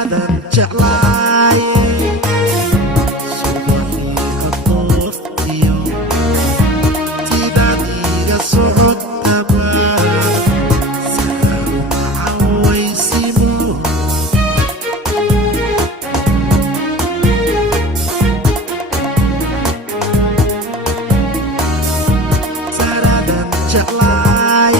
saradan jeclaay subaxii hadooftiyo tidaad iga socotaba saaru macawaysimo saradan jeclaay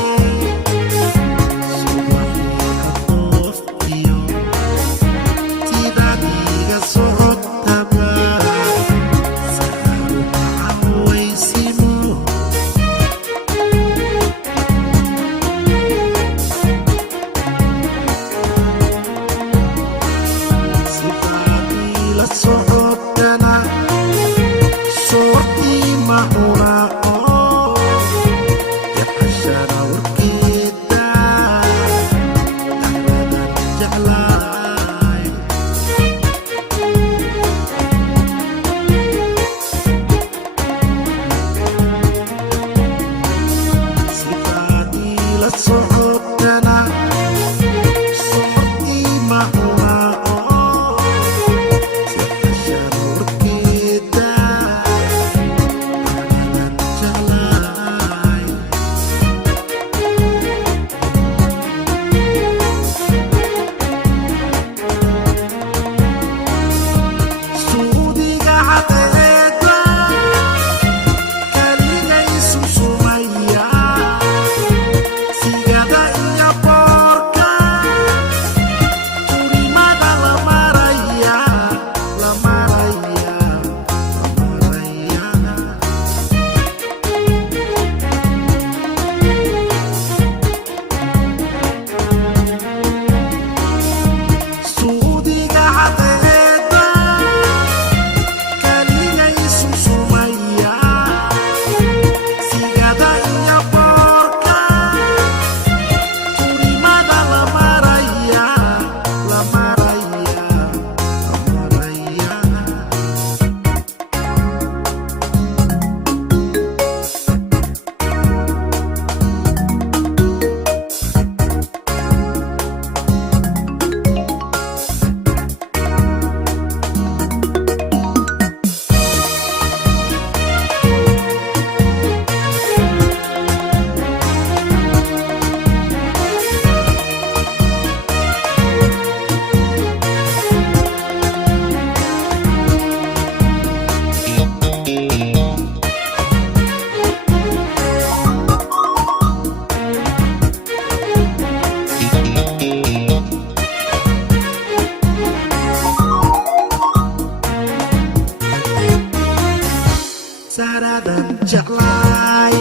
saradan jeclaay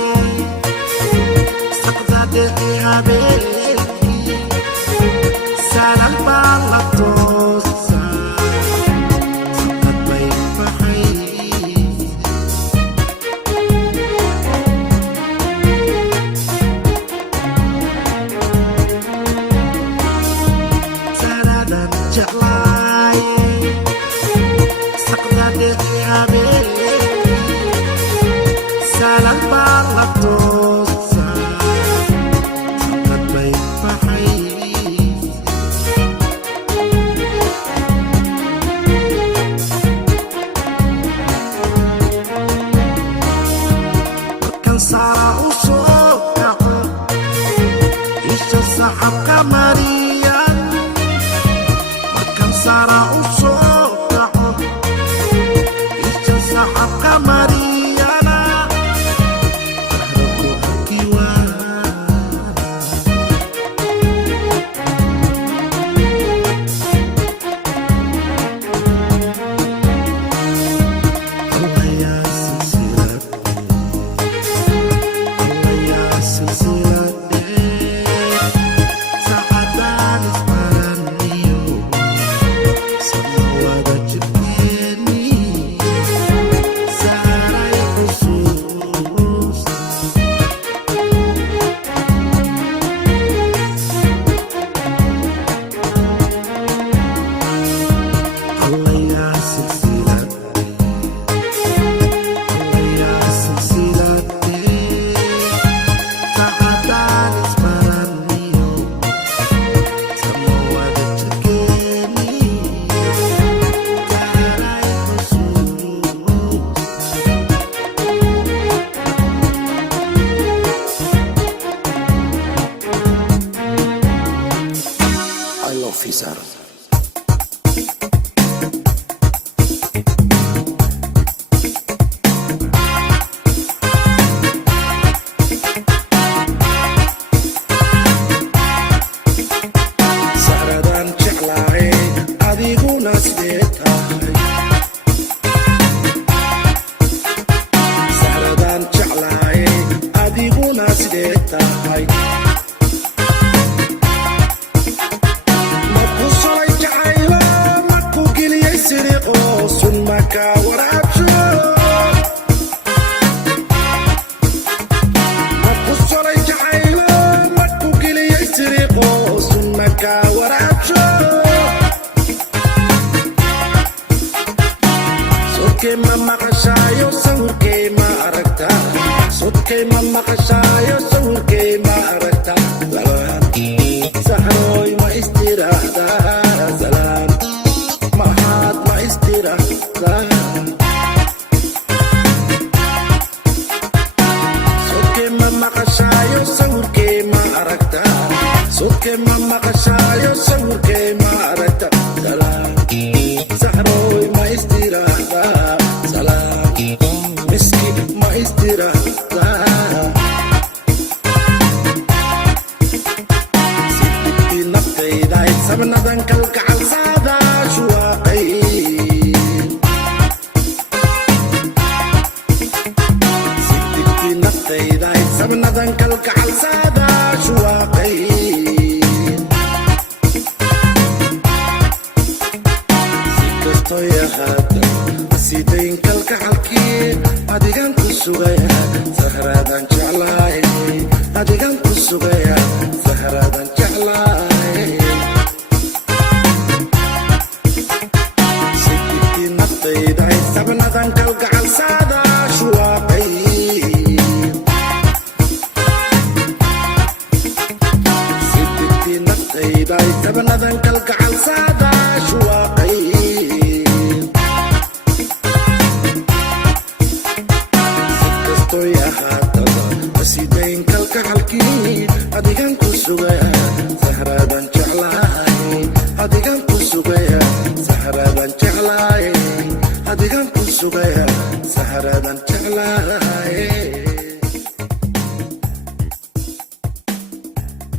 saqdadii habeenkii saral baa la toosaa saqad bay baxay saradan jeclaay saqdadii habeenkii saral baa la toosaa saqad bay baxay markan sara u soo kaco isha saxabka mariyan markan sara u soo kaco isha saxabka mariyana Saadanis paraniyo, sama adiguna sidee tahay sahradaan jeclaaye adiguna sidee tahay maku solay jacaylo maku geliyey siriqo sun makaa waraabsho maku solay jacaylo maku geliyey siriqo sun makaa waraabsho sodkay ma maqashaayo sawirkay ma aragta sodkay ma maqashaayo sawirkay ma aragta salaan saxrooy ma istiraahdaa salaan maxaad ma istiraahdaa sodkay ma maqashaayo sawirkay ma aragta sodkay ma maqashaayo sawirkay ma aragta salaan saxrooy ma istiraahdaa salaan miski ma istiraahdaa sidibtii naftaydaay sabnadan kalgacal saadaashu waaqay sidibtii naftaydaay sabnadan kalgacal saadaashu waaqay sidayn kalgacalkii adigan ku sugaya sahradan jeclaay adigan ku sugaya sahradan jeclaay sidibtii naftaydaay sabnadan kalgacal saadaashu waaqay sidibtii naftaydaay sabnadan kalgacal saadaashu waaqay sidayn kalgacalkii adigan ku sugaya sahradan jeclaay adigan ku sugaya sahradan jeclaay adigan ku sugaya sahradan jeclaay